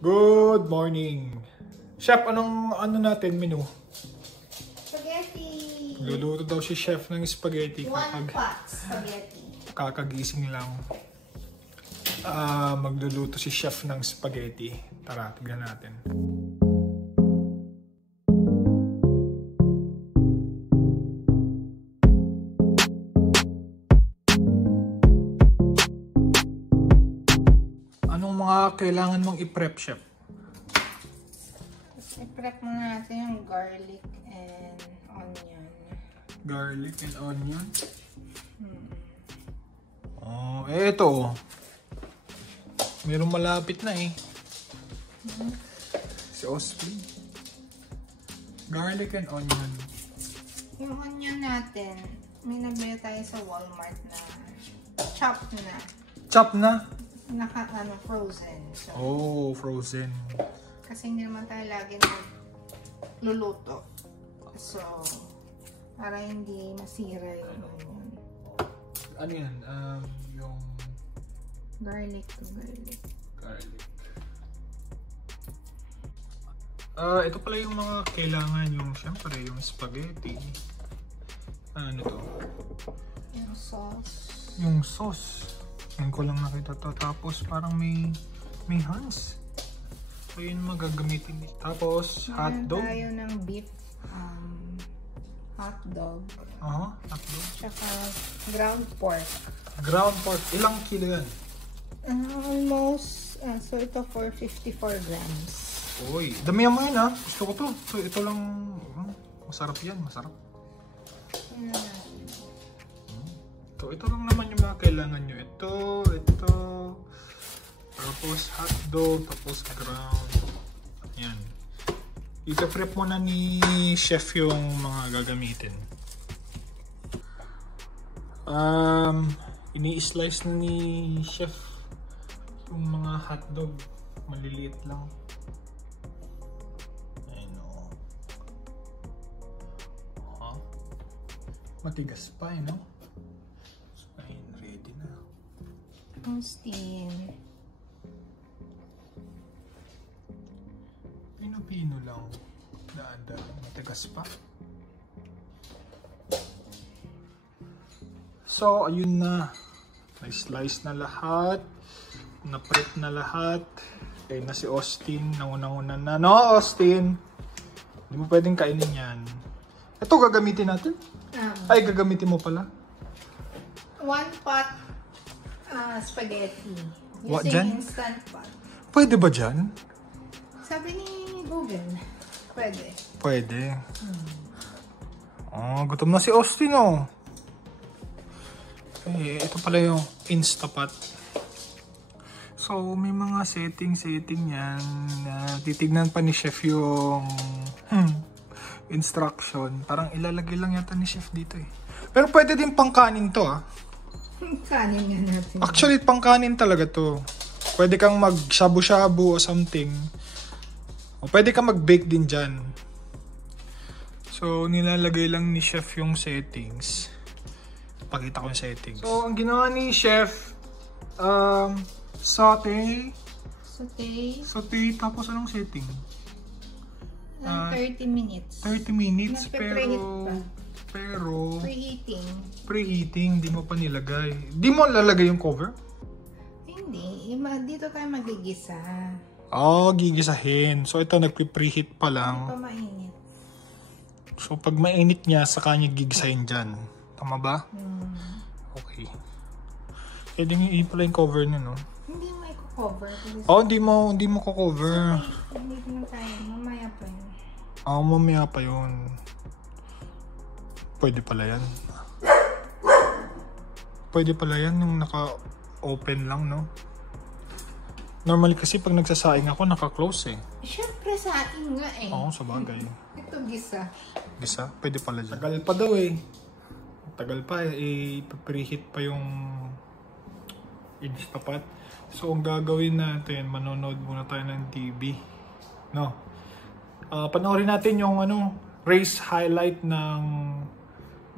Good morning. Chef, ano natin menu? Spaghetti. Luluto daw si Chef ng spaghetti. One pot spaghetti. Kakagising lang. Magluluto si Chef ng spaghetti. Tara, tignan natin. Anong mga kailangan mong i-prep, Chef? I-prep muna natin yung garlic and onion. Garlic and onion? Oh, ito. Mayroong malapit na eh. Si Osprey. Garlic and onion. Yung onion natin, may nabili tayo sa Walmart na chop na. Chop na? Frozen. So, Oh, frozen. kasi hindi naman tayo lagi nagluluto. So, para hindi masira yung onion. Ano yan? Yung Garlic to garlic. garlic. Ito pala yung mga kailangan, yung syempre yung spaghetti. Ano to? Yung sauce. Yung sauce. Yan ko lang nakita to. Tapos parang may hands. So yun magagamitin. Tapos hotdog. Tayo ng beef hotdog. Hotdog. Tsaka ground pork. Ground pork. Ilang kilo yan? Almost, so ito for 54 grams. Uy, damihan mo yun ha. Gusto ko to. So ito lang, masarap yan. Masarap. Ito lang naman yung mga kailangan nyo. Ito. Tapos hotdog, tapos ground. Yan. Ika-prep muna ni Chef yung mga gagamitin. Ini-slice na ni Chef yung mga hotdog. Maliliit lang. Ayun o. Matigas pa eh, no? So, ayun, ready na. Steam. Pino-pino lang. Daan-daan. Matigas pa. So, ayun na. Na-slice na lahat. Na-prep na lahat. Ayun na si Austin. Naunang-una na. No, Austin! Hindi mo pwedeng kainin yan. Ito gagamitin natin? Ay, gagamitin mo pala. One pot spaghetti. What, Using dyan? instant pot. Pwede ba dyan? Sabi ni Google, pwede. Pwede. Gutom na si Austin oh. Eh, ito pala yung Instapot. So, may mga setting yan. Titignan pa ni Chef yung instruction. Parang ilalagay lang yata ni Chef dito eh. Pero pwede din pangkanin to ah. Kanin nga natin. Actually, pangkanin talaga to. Pwede kang mag-shabu-shabu o something. O pwede kang mag-bake din dyan. So, nilalagay lang ni Chef yung settings. Pakita ko yung settings. So, ang ginawa ni Chef, saute, tapos anong setting? 30 minutes. 30 minutes, Nagpe-preheat pa. pero Preheating. di mo pa nilagay. Di mo lalagay yung cover? Hindi. Dito tayo magigisa. Gigisahin. So, ito nagpe-preheat pa Hindi lang. pa mainit. So, pag mainit niya, saka niya gigisahin dyan. Tama ba? Okay. Pwede nyo i-apply yung cover niya, no? Hindi mo i-cover. Hindi mo ko-cover. Hindi naman tayo. Mamaya pa yun. Mamaya pa yun. Pwede pala yan. Pwede pala yan yung naka-open lang, no? Normally kasi pag nagsasaing ako, naka-close eh. Siyempre sa akin nga eh. Oo, sa bagay. Ito gisa. Gisa? Pwede pala dyan. Tagal pa daw eh. Tagal pa eh. Preheat pa yung Instapot. So, ang gagawin natin, manonood muna tayo ng TV. No? Panoorin natin yung race highlight ng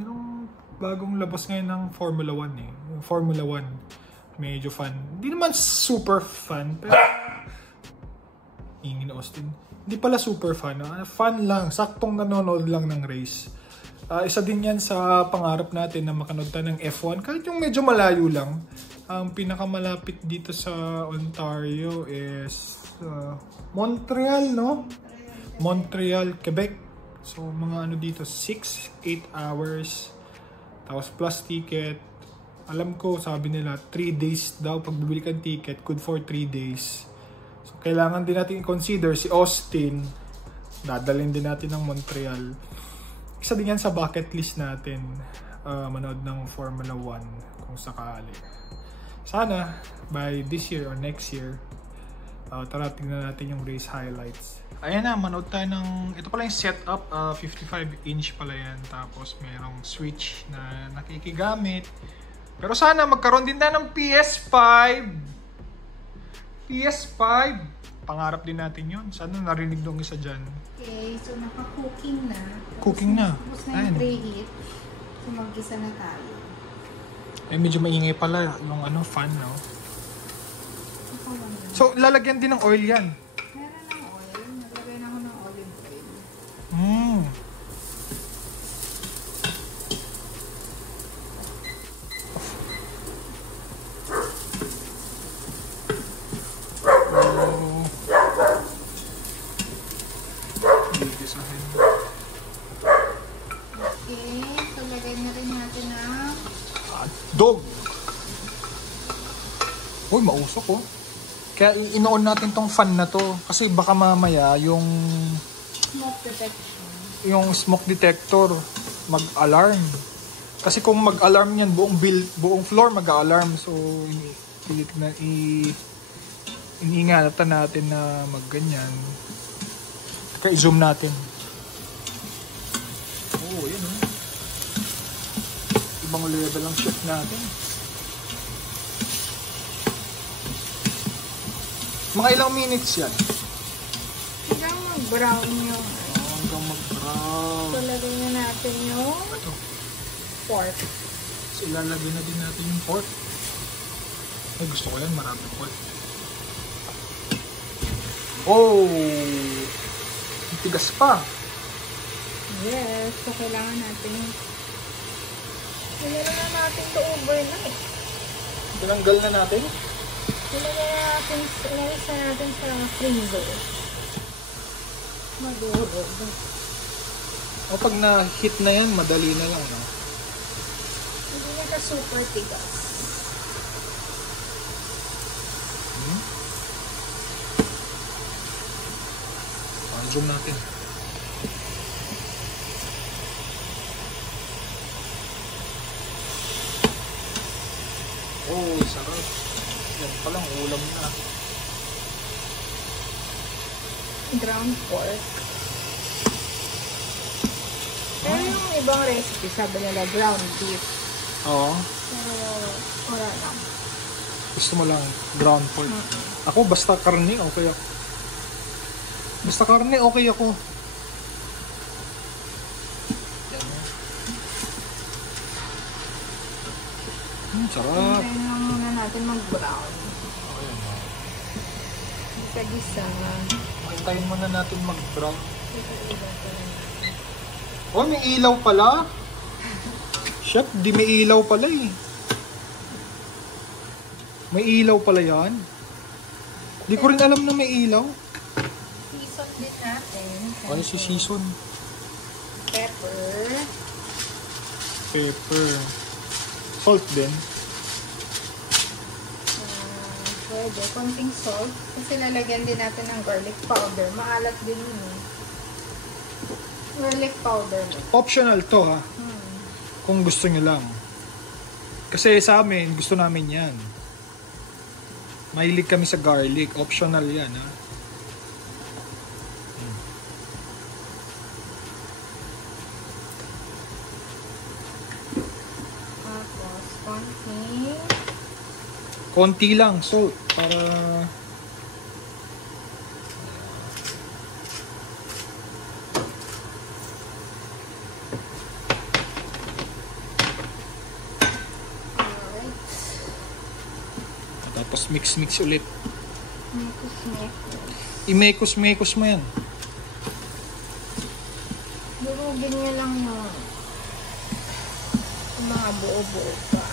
merong bagong labas ngayon ng Formula 1 eh. Yung Formula 1. Medyo fun. Hindi naman super fun, pero Austin. Hindi pala super fan. Fun lang. Saktong nanonood lang ng race. Isa din yan sa pangarap natin na makanood tayo ng F1. Kahit yung medyo malayo lang. Ang pinakamalapit dito sa Ontario is Montreal, no? Montreal, Quebec. So, mga ano dito, 6-8 hours. Tapos plus ticket. Alam ko, sabi nila, 3 days daw. Pag bibili kang ticket, good for 3 days. So, kailangan din natin i-consider si Austin. Dadalhin din natin ng Montreal. Isa din yan sa bucket list natin. Manood ng Formula 1 kung sakali. Sana, by this year or next year, tara tingnan natin yung race highlights. Ayan na, manood tayo ng, ito pala yung setup, 55-inch pala yan. Tapos mayroong switch na nakikigamit. Pero sana magkaroon din tayo ng PS5. PS5. Pangarap din natin yun. Sana narinig nung isa dyan. Okay, so naka-cooking na. Cooking na. Tapos na yung preheat. So mag-gisa na tayo. Medyo maingay pala yung fan, no? So, lalagyan din ng oil yan. Meron ng oil. Naglagay na ako ng olive oil. Okay, so lagay na rin natin ng dog. Uy, mausok oh. Kaya inoon natin tong fan na to kasi baka mamaya yung smoke detector mag-alarm. Kasi kung mag-alarm yan, buong floor mag-alarm. So iniingatan natin na magganyan. Kaya i-zoom natin. Oh, yan oh. Ibang level ang shift natin. Mga ilang minutes yan? Hanggang mag-brown yung hanggang mag-brown. So, lagay na natin yung pork. So, ilalagay na din natin yung pork. Ay, gusto ko yan. Maraming pork. Oh! Tigas pa. Yes. So, kailangan natin ilagay na natin ito overnight. Tinanggal na natin? Ilagay na natin sa freezer. Madurog. O pag na-hit na yan, madali na lang, no? Hindi na ka super tigas. Zoom natin. Oh, sarap. Yan palang ulam na. Ground pork. Pero yung ibang recipe, sabi nila ground beef. Oo. Pero wala lang. Gusto mo lang ground pork. Ako basta karne, okay ako. Basta karne, okay ako. Sarap. Hintayin lang muna natin mag-brown. Ayan na. Gisa-gisa. Hintayin muna natin mag-brown. Oh, may ilaw pala. Chef, di may ilaw pala eh. May ilaw pala yan. Di ko rin alam na may ilaw. Season din natin. Ano si season? Pepper. Pepper. Salt din. Pwede. Konting salt. Kasi lalagyan din natin ng garlic powder. Maalat din yun. Garlic powder. Optional to ha. Kung gusto nyo lang. Kasi sa amin, gusto namin yan. Mahilig kami sa garlic. Optional yan ha. Tapos, konti lang salt para tapos mix ulit. imekos-mekos mo yan. Durugin niya lang yung mga buo-buo pa.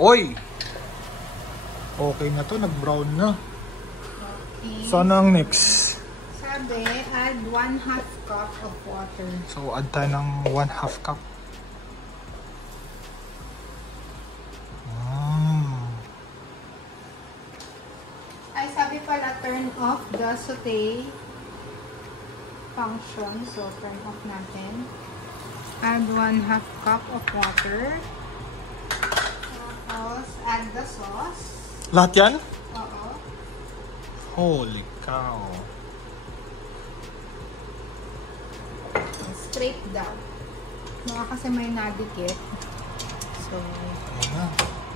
Oy! Okay na to, nag-brown na. Okay. Sana ang next. Sabi, add 1/2 cup of water. So, add tayo ng 1/2 cup. Ay, sabi pala, turn off the saute function. So, turn off natin. Add 1/2 cup of water. Tapos, add the sauce. Lahat yan? Oo. Holy cow. Straight down. Baka kasi may nadikit. So, Ayan na.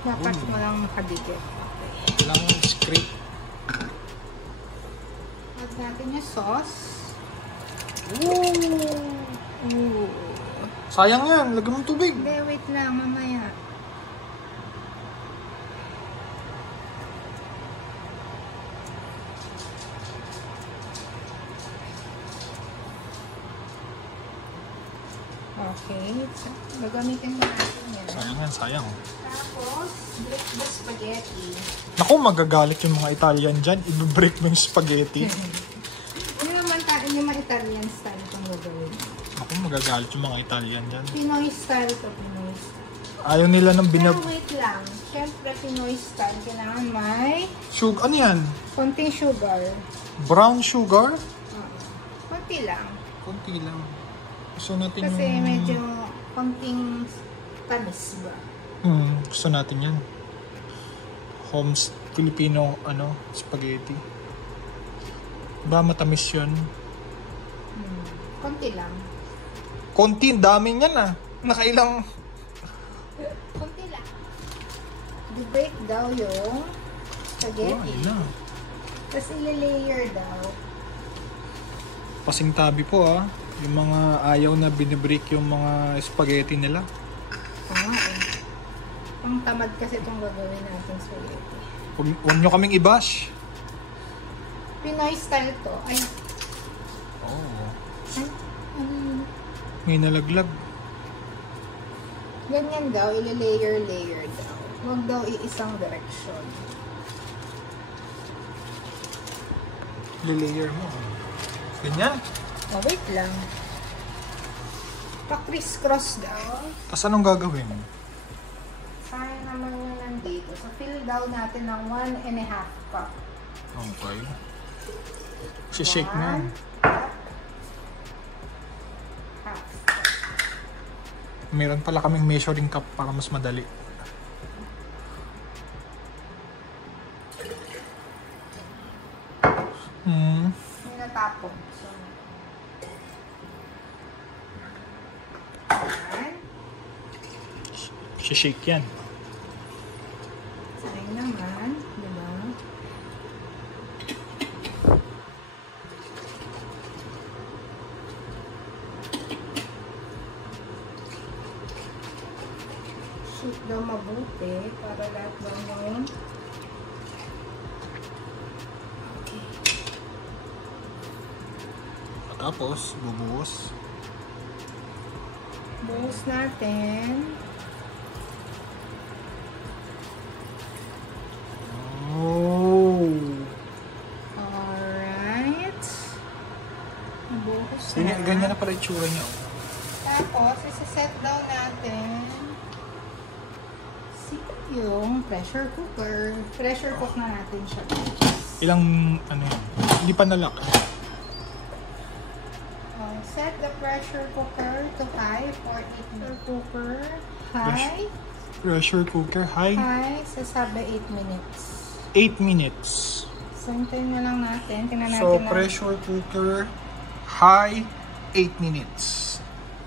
dapat mo lang makadikit. Okay. Kailangan scrape. Add natin yung sauce. Ooh. Sayang yan, lagyan mo tubig. Hindi, wait lang. Mamaya. Okay. Gagamitin mo natin yan. Sayang yan, sayang. Tapos, break the spaghetti. Naku, magagalit yung mga Italian dyan. I-break mo yung spaghetti. Hindi naman yung mga Italian style itong gagawin. Naku, magagalit yung mga Italian dyan. Pinoy style to, Pinoy style. Ayaw nila ng Pero wait lang. Siyempre, Pinoy style. Kailangan may Sugar, ano yan? konting sugar. Brown sugar? Konti lang. Konti lang. Gusto natin Kasi yung... medyo konting tamis ba? Gusto natin yan. Homes Filipino, spaghetti. Ba matamis yun? Konti lang. Konti, dami yan ah. Nakailang... Konti lang. I-break daw yung spaghetti. Ayun na. Tapos i-layer daw. Pasing tabi po ah. Yung mga ayaw na binibreak yung mga spaghetti nila. Oo nga eh. Pang tamad kasi itong gagawin natin spaghetti. Huwag nyo kaming i-bash. Pinoy style to. Ay, Oh. ano yun? May nalaglag. Ganyan daw, i-layer daw. Huwag daw iisang direksyon. Lilayer mo. Ganyan. Oh, wait lang. Pa-criss-cross daw. Tapos anong gagawin? Sayang naman yun nandito. So, fill daw natin ng 1.5 cup. Okay. Shake mo. Half. Meron pala kaming measuring cup para mas madali. Yung natapon. So, yan. Shake yan. Sayang naman. Diba? Shoot daw mabuti para lahat daw yung Tapos, bubuhos. buhos natin. Oh! Alright. Buhos na. Ganyan na pala itsura niya. Tapos, isa-set down natin yung pressure cooker. Pressure cook na natin siya. Ilang, yan? Hindi pa nalock. Set the pressure cooker to high for pressure cooker. High. Pressure cooker, high. High. Sasabi 8 minutes. 8 minutes. So, hintayin na lang natin. Tingnan natin So, na. pressure cooker, high, 8 minutes.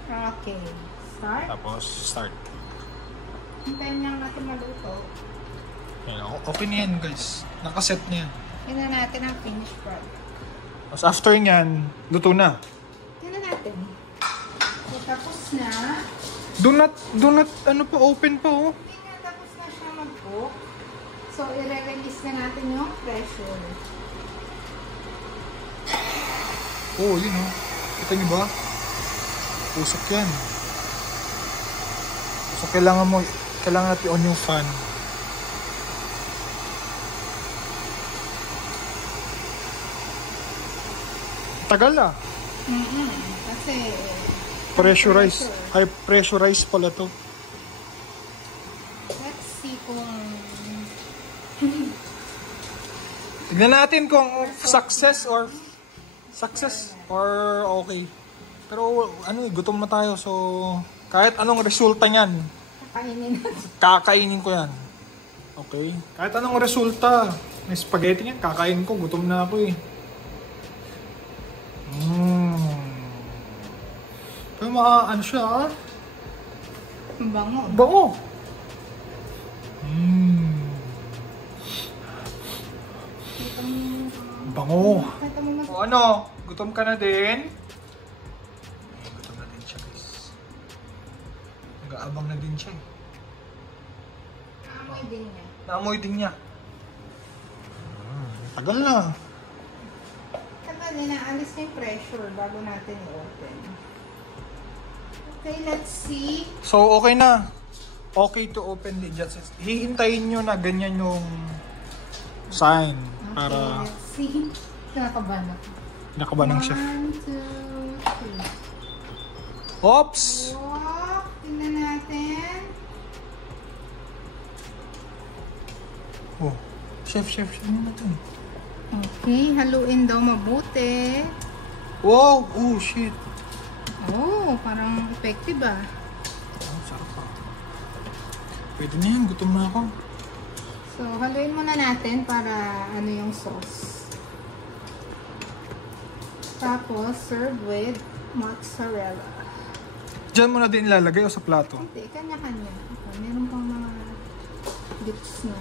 Okay. Start. Tapos, start. Hintayin lang natin maluto. Ayan, okay na yan, guys. Nakaset na yan. Tingnan natin ang finished product. Tapos, after nyan, luto na. Tingnan natin. So, tapos na. Do not, open pa, oh. Tingnan, tapos na siya mag-cook. So, i-release na natin yung pressure. Oh, yun oh. Kita niyo ba? Usok yan. So, kailangan natin on yung fan. Tagal ah. Kasi Pressurized. High pressurized pala to. let's see kung Tignan natin kung success or okay. Pero ano gutom na tayo, so kahit anong resulta niyan, kakainin ko yan. Okay? Kahit anong resulta, may spaghetti niyan, kakainin ko, gutom na ako eh. Pero ano siya ah? bango. Bango! Bango! O ano? Gutom ka na din? Gutom na din siya guys. Nag-aabang na din siya eh. Naamoy din niya. Naamoy din niya. Tagal na. Tagal na, naalis na yung pressure bago natin i-open. Okay, let's see. So okay na. Okay to open the just hihintayin nyo na ganyan yung sign para Okay, let's see. Nakakabahan ako. nakabanang siya. 1, 2, 3. Oops! Wow, tingnan natin. Oh, chef ano na to? Okay, haluin daw mabuti. Wow! Oh, shit! Oh, parang effective ah. Oh, sarap pa. Pwede na yan, gutom na ako. So, haluin muna natin para ano yung sauce. Tapos, serve with mozzarella. Diyan mo na din ilalagay o sa plato? Hindi, kanya-kanya. Meron pang mga dips na.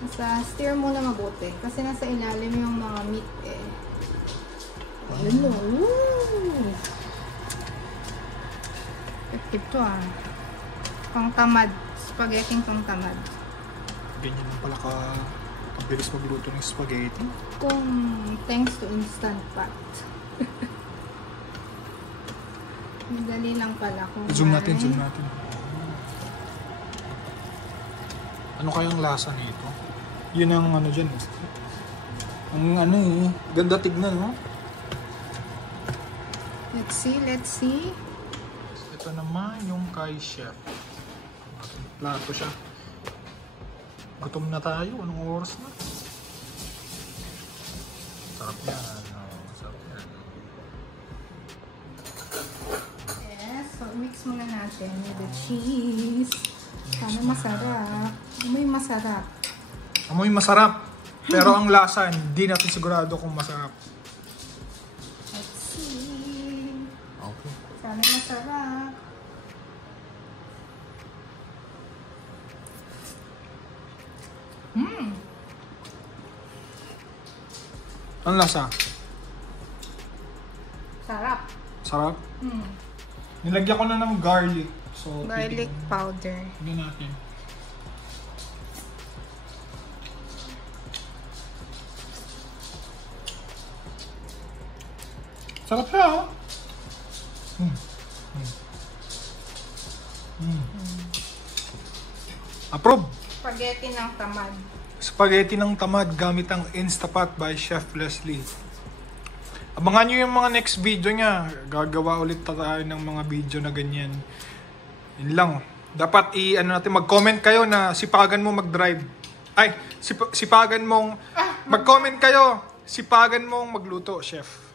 Basta stir muna mabuti. Kasi nasa ilalim yung mga meat eh. Ayun o. Effective to ah. Pang tamad. Spaghetti pang tamad. Ganyan lang pala kabilis magluto ng spaghetti. Kung thanks to Instant Pot. Madali lang pala. Zoom natin. Ano kayang lasa nito? Yun ang ano dyan. Ang ano eh. Ganda tignan, no? Let's see. Ito naman yung kay chef. Plato siya. Gutom na tayo. Anong oras na? Sarap yan. Sarap yan. Yes. So, mix muna natin with the cheese. Sana masarap. Amoy masarap. Pero ang lasa, hindi natin sigurado kung masarap. Let's see. Okay. Sana masarap. Ang lasa? Sarap. Sarap? Nilagyan ko na ng garlic. So, Garlic powder. tignan natin. Sarap siya, oh. Approve! Spaghetti ng tamad. Spaghetti ng tamad gamit ang Instapot by Chef Leslie. Abangan nyo yung mga next video niya. Gagawa ulit tayo ng mga video na ganyan. Yun lang. Dapat mag-comment kayo na sipagan mo mag-drive. Ay, sipagan mong mag-comment kayo. Sipagan mong magluto, chef.